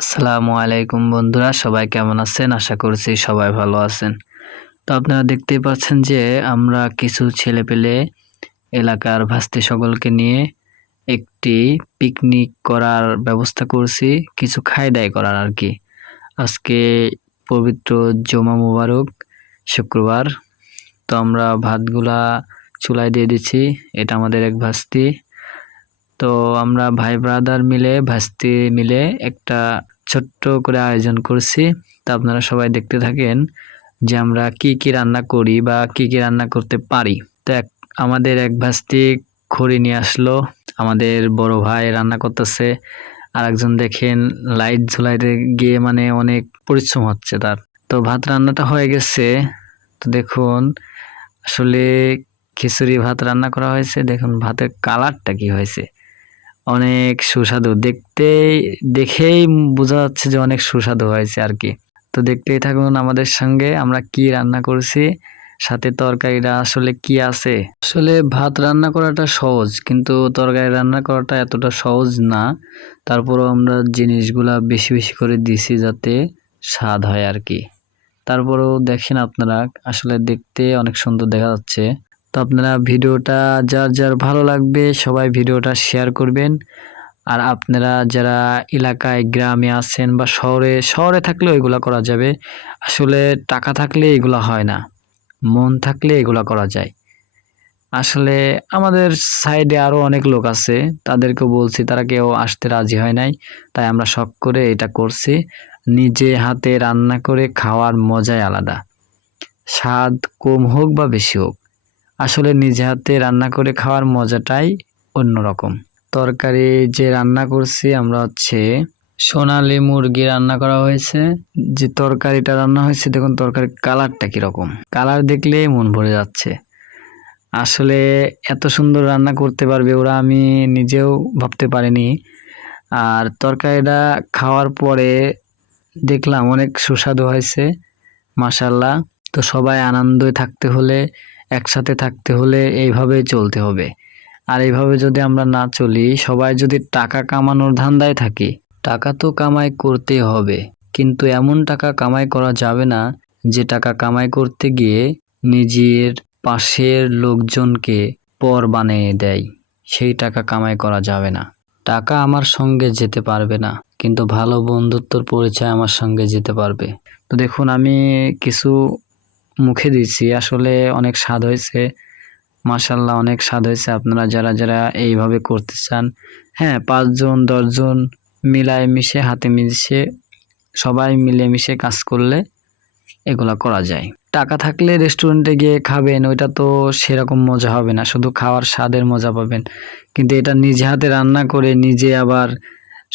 আসসালামু আলাইকুম বন্ধুরা, সবাই কেমন আছেন? আশা করছি সবাই ভালো আছেন। তো আপনারা দেখতেই পাচ্ছেন যে আমরা কিছু ছেলেপেলে এলাকার ভাস্তি সকলকে নিয়ে একটি পিকনিক করার ব্যবস্থা করছি, কিছু খাই-দাই করার আর কি। আজকে পবিত্র জুমা মুবারক শুক্রবার। তো আমরা ভাতগুলা চুলায় দিয়ে দিচ্ছি। এটা আমাদের এক ভাস্তি। তো আমরা ভাই ব্রাদার মিলে ভাস্তি মিলে একটা ছোট্ট করে আয়োজন করছি। তো আপনারা সবাই দেখতে থাকেন যে আমরা কি কি রান্না করি বা কি কি রান্না করতে পারি। তো আমাদের এক ভাস্তি খড়ি নিয়ে আসলো, আমাদের বড় ভাই রান্না করতেছে, আর একজন দেখেন লাইট ঝুলাইতে গিয়ে মানে অনেক পরিশ্রম হচ্ছে তার। তো ভাত রান্নাটা হয়ে গেছে। তো দেখুন আসলে খিচুড়ি ভাত রান্না করা হয়েছে। দেখুন ভাতের কালারটা কি হয়েছে, অনেক সুস্বাদু। দেখেই বোঝা যাচ্ছে যে অনেক সুস্বাদু হয়েছে আর কি। তো দেখতেই থাকুন আমাদের সঙ্গে আমরা কি রান্না করছি, সাথে তরকারিটা আসলে কি আছে। আসলে ভাত রান্না করাটা সহজ, কিন্তু তরকারি রান্না করাটা এতটা সহজ না। তারপরও আমরা জিনিসগুলা বেশি বেশি করে দিছি যাতে স্বাদ হয় আর কি। তারপরেও দেখেন আপনারা, আসলে দেখতে অনেক সুন্দর দেখা যাচ্ছে। তো আপনারা ভিডিওটা যার যার ভালো লাগবে সবাই ভিডিওটা শেয়ার করবেন। আর আপনারা যারা এলাকায় গ্রামে আছেন বা শহরে থাকলেও এগুলা করা যাবে। আসলে টাকা থাকলে এগুলা হয় না, মন থাকলে এগুলা করা যায়। আসলে আমাদের সাইডে আরো অনেক লোক আছে, তাদেরকে বলছি, তারা কেউ আসতে রাজি হয় নাই। তাই আমরা শখ করে এটা করছি। নিজে হাতে রান্না করে খাওয়ার মজাই আলাদা, স্বাদ কম হোক বা বেশি হোক, আসলে নিজে হাতে রান্না করে খাওয়ার মজাটাই অন্যরকম। তরকারি যে রান্না করছি আমরা হচ্ছে সোনালী মুরগি রান্না করা হয়েছে। যে তরকারিটা রান্না হয়েছে দেখুন তরকারির কালারটা কিরকম, কালার দেখলেই মন ভরে যাচ্ছে। আসলে এত সুন্দর রান্না করতে পারবে ওরা, আমি নিজেও ভাবতে পারিনি। আর তরকারিটা খাওয়ার পরে দেখলাম অনেক সুস্বাদু হয়েছে, মাশাআল্লাহ। তো সবাই আনন্দে থাকতে হলে, একসাথে থাকতে হলে এইভাবেই চলতে হবে। আর এইভাবে যদি আমরা না চলি, সবাই যদি টাকা কামানোর ধান্দায় থাকি, টাকা তো কামাই করতে হবে, কিন্তু এমন টাকা কামাই করা যাবে না যে টাকা কামাই করতে গিয়ে নিজের পাশের লোকজনকে পর বানিয়ে দেয়। সেই টাকা কামাই করা যাবে না। টাকা আমার সঙ্গে যেতে পারবে না, কিন্তু ভালো বন্ধুত্বর পরিচয় আমার সঙ্গে যেতে পারবে। তো দেখুন আমি কিছু মুখে দিচ্ছি, আসলে অনেক স্বাদ হয়েছে, মাশাআল্লাহ অনেক স্বাদ হয়েছে। আপনারা যারা যারা এইভাবে করতে চান, হ্যাঁ 5 জন 10 জন মিলায় মিশে হাতে মিশে সবাই মিলেমিশে কাজ করলে এগুলা করা যায়। টাকা থাকলে রেস্টুরেন্টে গিয়ে খাবেন, ওইটা তো সেরকম মজা হবে না, শুধু খাওয়ার স্বাদের মজা পাবেন। কিন্তু এটা নিজে হাতে রান্না করে নিজে আবার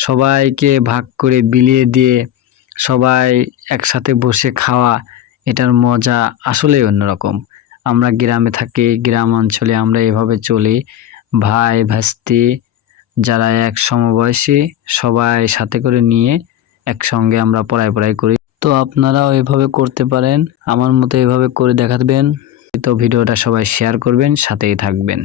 সবাইকে ভাগ করে বিলিয়ে দিয়ে সবাই একসাথে বসে খাওয়া, এটার মজা আসলেই অন্যরকম। আমরা গ্রামে থাকি, গ্রাম অঞ্চলে আমরা এভাবে চলি। ভাই ভাস্তি যারা এক সমবয়সী সবাই সাথে করে নিয়ে একসঙ্গে আমরা পড়াই করি। তো আপনারাও এভাবে করতে পারেন, আমার মতো এভাবে করে দেখাবেন। তো ভিডিওটা সবাই শেয়ার করবেন, সাথেই থাকবেন।